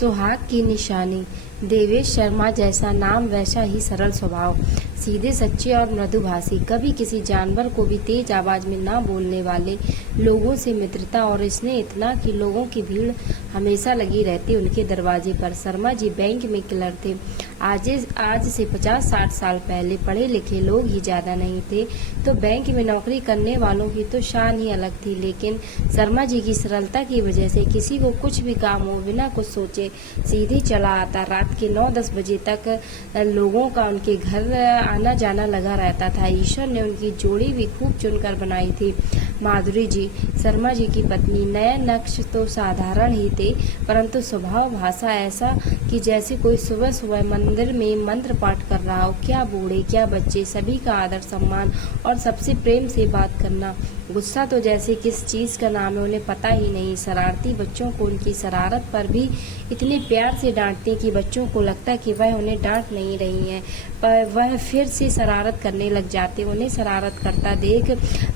सुहाग की निशानी। देवेश शर्मा जैसा नाम, वैसा ही सरल स्वभाव, सीधे सच्चे और मृदुभाषी, कभी किसी जानवर को भी तेज आवाज में ना बोलने वाले, लोगों से मित्रता और स्नेह इतना कि लोगों की भीड़ हमेशा लगी रहती उनके दरवाजे पर। शर्मा जी बैंक में क्लर्क थे। आज से 50-60 साल पहले पढ़े लिखे लोग ही ज्यादा नहीं थे, तो बैंक में नौकरी करने वालों की तो शान ही अलग थी। लेकिन शर्मा जी की सरलता की वजह से किसी को कुछ भी काम हो, बिना कुछ सोचे सीधे चला आता। रात के 9-10 बजे तक लोगों का उनके घर आना जाना लगा रहता था। ईश्वर ने उनकी जोड़ी भी खूब चुनकर बनाई थी। माधुरी जी, शर्मा जी की पत्नी, नए नक्श तो साधारण ही थे, परंतु स्वभाव भाषा ऐसा कि जैसे कोई सुबह सुबह मंदिर में मंत्र पाठ कर रहा हो। क्या बूढ़े क्या बच्चे, सभी का आदर सम्मान और सबसे प्रेम से बात करना। गुस्सा तो जैसे किस चीज का नाम है उन्हें पता ही नहीं। शरारती बच्चों को उनकी शरारत पर भी इतने प्यार से डांटते कि बच्चों को लगता कि वह उन्हें डांट नहीं रही हैं, पर वह फिर से शरारत करने लग जाते। उन्हें शरारत करता देख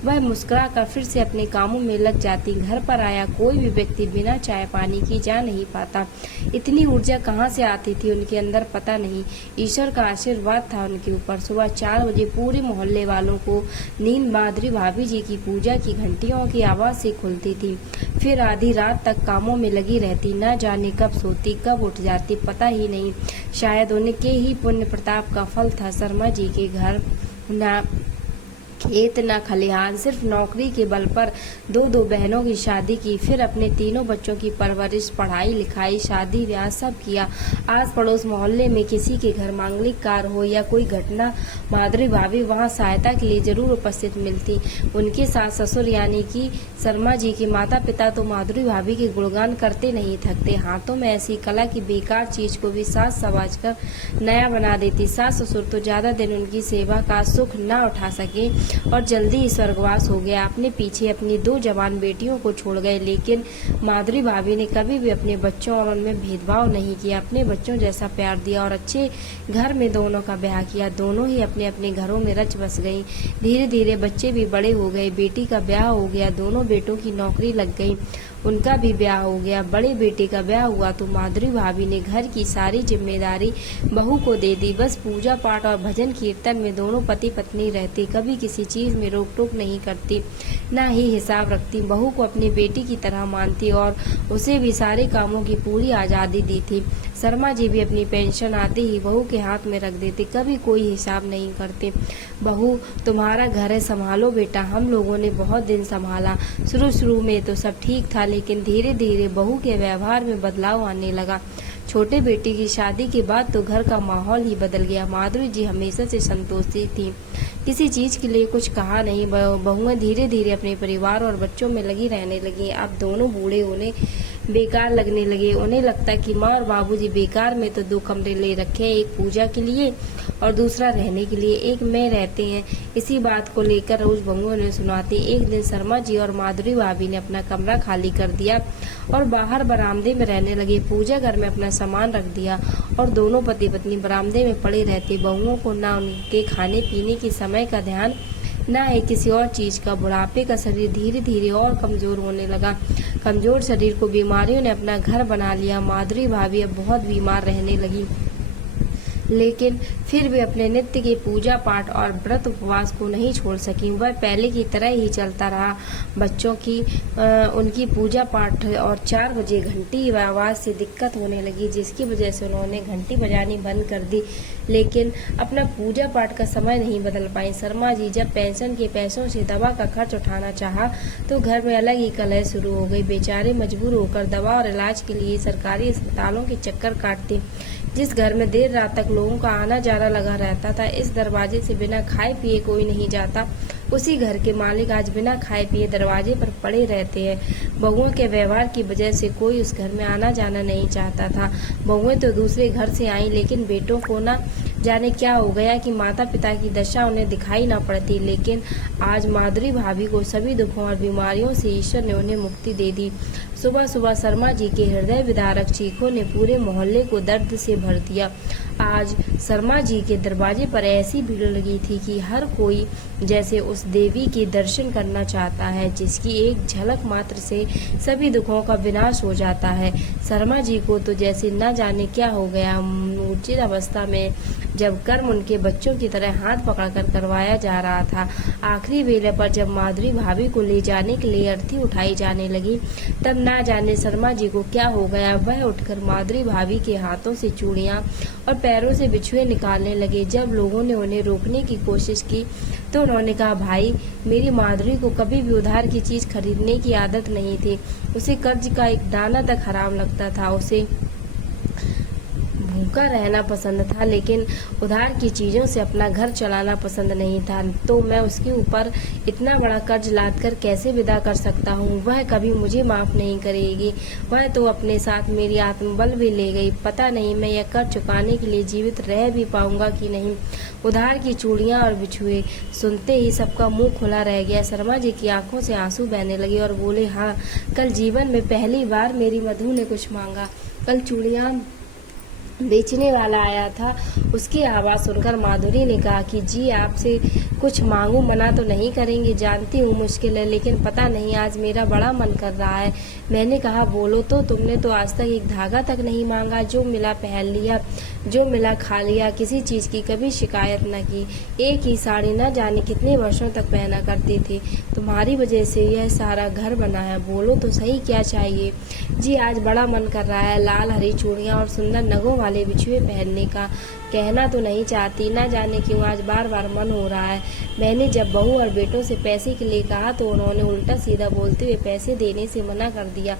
वह मुस्कुरा कर फिर से अपने कामों में लग जाती। घर पर आया कोई भी व्यक्ति बिना चाय पानी की जा नहीं पाता। इतनी ऊर्जा कहाँ से आती थी उनके अंदर पता नहीं। ईश्वर का आशीर्वाद था उनके ऊपर। सुबह 4 बजे पूरे मोहल्ले वालों को नींद माधुरी भाभी जी की पूजा की घंटियों की आवाज से खुलती थी। फिर आधी रात तक कामों में लगी रहती। न जाने कब सोती कब उठ जाती पता ही नहीं। शायद उनके ही पुण्य प्रताप का फल था। शर्मा जी के घर न खेत न खलिहान, सिर्फ नौकरी के बल पर दो बहनों की शादी की, फिर अपने 3 बच्चों की परवरिश, पढ़ाई लिखाई, शादी ब्याह सब किया। आस पड़ोस मोहल्ले में किसी के घर मांगलिक कार्य हो या कोई घटना, माधुरी भाभी वहां सहायता के लिए जरूर उपस्थित मिलती। उनके सास ससुर यानी कि शर्मा जी के माता पिता तो माधुरी भाभी के गुणगान करते नहीं थकते। हाथों में ऐसी कला की बेकार चीज को भी सास समझ कर नया बना देती। सास ससुर तो ज्यादा दिन उनकी सेवा का सुख न उठा सके और जल्दी ही स्वर्गवास हो गया। अपने पीछे अपनी 2 जवान बेटियों को छोड़ गए, लेकिन माधुरी भाभी ने कभी भी अपने बच्चों और उनमें भेदभाव नहीं किया। अपने बच्चों जैसा प्यार दिया और अच्छे घर में दोनों का ब्याह किया। दोनों ही अपने अपने घरों में रच बस गई। धीरे धीरे बच्चे भी बड़े हो गए। बेटी का ब्याह हो गया, दोनों बेटों की नौकरी लग गई, उनका भी ब्याह हो गया। बड़े बेटे का ब्याह हुआ तो माधुरी भाभी ने घर की सारी जिम्मेदारी बहू को दे दी। बस पूजा पाठ और भजन कीर्तन में दोनों पति पत्नी रहते। कभी किसी चीज में रोक टोक नहीं करती, न ही हिसाब रखती। बहू को अपनी बेटी की तरह मानती और उसे भी सारे कामों की पूरी आजादी दी थी। शर्मा जी भी अपनी पेंशन आते ही बहू के हाथ में रख देते, कभी कोई हिसाब नहीं करते। बहू, तुम्हारा घर है, संभालो बेटा। हम लोगों ने बहुत दिन संभाला। शुरू में तो सब ठीक था, लेकिन धीरे धीरे बहू के व्यवहार में बदलाव आने लगा। छोटे बेटे की शादी के बाद तो घर का माहौल ही बदल गया। माधुरी जी हमेशा से संतोषी थी, किसी चीज के लिए कुछ कहा नहीं। बहुएं धीरे धीरे अपने परिवार और बच्चों में लगी रहने लगी। अब दोनों बूढ़े उन्हें बेकार लगने लगे। उन्हें लगता कि माँ और बाबूजी बेकार में तो 2 कमरे ले रखे हैं, एक पूजा के लिए और दूसरा रहने के लिए, एक में रहते हैं। इसी बात को लेकर रोज बहुओं ने सुनाती। एक दिन शर्मा जी और माधुरी भाभी ने अपना कमरा खाली कर दिया और बाहर बरामदे में रहने लगे। पूजा घर में अपना सामान रख दिया और दोनों पति पत्नी बरामदे में पड़े रहते। बहुओं को न उनके खाने पीने के समय का ध्यान, न है किसी और चीज का। बुढ़ापे का शरीर धीरे धीरे और कमजोर होने लगा। कमजोर शरीर को बीमारियों ने अपना घर बना लिया। माधुरी भाभी अब बहुत बीमार रहने लगी, लेकिन फिर भी अपने नित्य के पूजा पाठ और व्रत उपवास को नहीं छोड़ सकी। वह पहले की तरह ही चलता रहा। बच्चों की उनकी पूजा पाठ और 4 बजे घंटी आवाज से दिक्कत होने लगी, जिसकी वजह से उन्होंने घंटी बजानी बंद कर दी, लेकिन अपना पूजा पाठ का समय नहीं बदल पाई। शर्मा जी जब पेंशन के पैसों से दवा का खर्च उठाना चाहा तो घर में अलग ही कलह शुरू हो गई। बेचारे मजबूर होकर दवा और इलाज के लिए सरकारी अस्पतालों के चक्कर काटते। जिस घर में देर रात तक लोगों का आना जाना लगा रहता था, इस दरवाजे से बिना खाए पिए कोई नहीं जाता, उसी घर के मालिक आज बिना खाए पिए दरवाजे पर पड़े रहते हैं। बहुओं के व्यवहार की वजह से कोई उस घर में आना जाना नहीं चाहता था। बहुएं तो दूसरे घर से आई, लेकिन बेटों को न जाने क्या हो गया कि माता पिता की दशा उन्हें दिखाई न पड़ती। लेकिन आज माधुरी भाभी को सभी दुखों और बीमारियों से ईश्वर ने उन्हें मुक्ति दे दी। सुबह सुबह शर्मा जी के हृदय विदारक चीखों ने पूरे मोहल्ले को दर्द से भर दिया। आज शर्मा जी के दरवाजे पर ऐसी भीड़ लगी थी कि हर कोई जैसे उस देवी के दर्शन करना चाहता है जिसकी एक झलक मात्र से सभी दुखों का विनाश हो जाता है। शर्मा जी को तो जैसे न जाने क्या हो गया। मूर्छित अवस्था में जब कर्म उनके बच्चों की तरह हाथ पकड़कर करवाया जा रहा था, आखिरी वेले पर जब माधुरी भाभी को ले जाने के लिए अर्थी उठाई जाने लगी, तब ना जाने शर्मा जी को क्या हो गया। वह उठकर माधुरी भाभी के हाथों से चूड़ियां और पैरों से बिछुए निकालने लगे। जब लोगों ने उन्हें रोकने की कोशिश की तो उन्होंने कहा, भाई, मेरी माधुरी को कभी भी उधार की चीज खरीदने की आदत नहीं थी। उसे कर्ज का एक दाना तक हराम लगता था। उसे भूखा रहना पसंद था, लेकिन उधार की चीजों से अपना घर चलाना पसंद नहीं था। तो मैं उसके ऊपर इतना बड़ा कर्ज लाद कर कैसे विदा कर सकता हूँ। वह कभी मुझे माफ नहीं करेगी। वह तो अपने साथ मेरी आत्मबल भी ले गई। पता नहीं मैं यह कर्ज चुकाने के लिए जीवित रह भी पाऊंगा कि नहीं। उधार की चूड़ियां और बिछुए सुनते ही सबका मुंह खुला रह गया। शर्मा जी की आंखों से आंसू बहने लगे और बोले, हाँ, कल जीवन में पहली बार मेरी मधु ने कुछ मांगा। कल चूड़ियां बेचने वाला आया था। उसकी आवाज़ सुनकर माधुरी ने कहा कि जी, आपसे कुछ मांगू, मना तो नहीं करेंगे। जानती हूँ मुश्किल है, लेकिन पता नहीं आज मेरा बड़ा मन कर रहा है। मैंने कहा, बोलो तो। तुमने तो आज तक एक धागा तक नहीं मांगा। जो मिला पहन लिया, जो मिला खा लिया। किसी चीज़ की कभी शिकायत न की। एक ही साड़ी न जाने कितने वर्षों तक पहना करती थी। तुम्हारी वजह से यह सारा घर बना है। बोलो तो सही, क्या चाहिए। जी, आज बड़ा मन कर रहा है लाल हरी चूड़ियाँ और सुंदर नगों वाले बिछुए पहनने का। कहना तो नहीं चाहती, ना जाने क्यों आज बार बार मन हो रहा है। मैंने जब बहू और बेटों से पैसे के लिए कहा तो उन्होंने उल्टा सीधा बोलते हुए पैसे देने से मना कर दिया।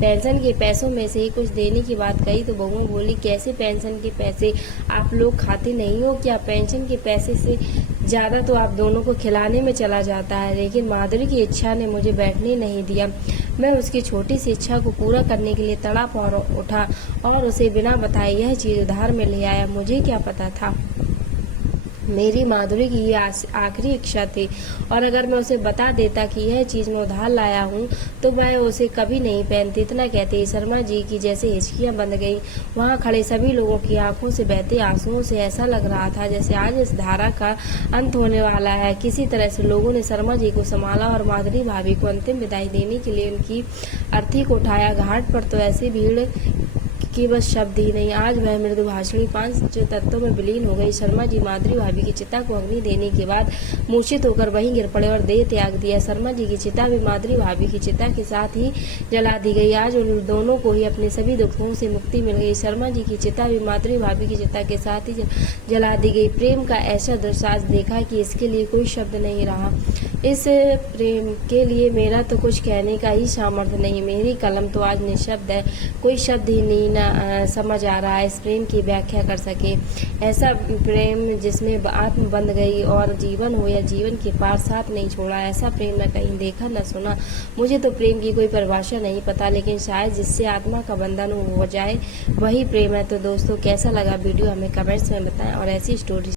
पेंशन के पैसों में से ही कुछ देने की बात कही तो बहू बोली, कैसे पेंशन के पैसे? आप लोग खाते नहीं हो क्या? पेंशन के पैसे से ज़्यादा तो आप दोनों को खिलाने में चला जाता है। लेकिन माधुरी की इच्छा ने मुझे बैठने नहीं दिया। मैं उसकी छोटी सी इच्छा को पूरा करने के लिए तड़प और उठा और उसे बिना बताए यह चीज़ उधार में ले आया। मुझे क्या पता था मेरी माधुरी की ये आखिरी इच्छा थी, और अगर मैं उसे बता देता कि यह चीज़ मैं उधार लाया हूँ तो वह उसे कभी नहीं पहनती। इतना कहते ही शर्मा जी की जैसे हिचकियाँ बंध गई। वहाँ खड़े सभी लोगों की आंखों से बहते आंसुओं से ऐसा लग रहा था जैसे आज इस धारा का अंत होने वाला है। किसी तरह से लोगों ने शर्मा जी को संभाला और माधुरी भाभी को अंतिम विदाई देने के लिए उनकी अर्थी को उठाया। घाट पर तो ऐसी भीड़ कि बस शब्द ही नहीं। आज वह मृदुभाषिणी 5 तत्वों में विलीन हो गई। शर्मा जी माधुरी भाभी की चिता को अग्नि देने के बाद मूर्छित होकर वहीं गिर पड़े और देह त्याग दिया। शर्मा जी की चिता भी माधुरी भाभी की चिता के साथ ही जला दी गई। आज उन दोनों को ही अपने सभी दुखों से मुक्ति मिल गई। शर्मा जी की चिता भी माधुरी भाभी की चिता के साथ ही जला दी गई। प्रेम का ऐसा दृश्य आज देखा कि इसके लिए कोई शब्द नहीं रहा। इस प्रेम के लिए मेरा तो कुछ कहने का ही सामर्थ्य नहीं। मेरी कलम तो आज निःशब्द है। कोई शब्द ही नहीं समझ आ रहा है इस प्रेम की व्याख्या कर सके। ऐसा प्रेम जिसमें आत्म बंध गई और जीवन हो या जीवन के पार साथ नहीं छोड़ा। ऐसा प्रेम न कहीं देखा न सुना। मुझे तो प्रेम की कोई परिभाषा नहीं पता, लेकिन शायद जिससे आत्मा का बंधन हो जाए वही प्रेम है। तो दोस्तों, कैसा लगा वीडियो हमें कमेंट्स में बताएं और ऐसी स्टोरी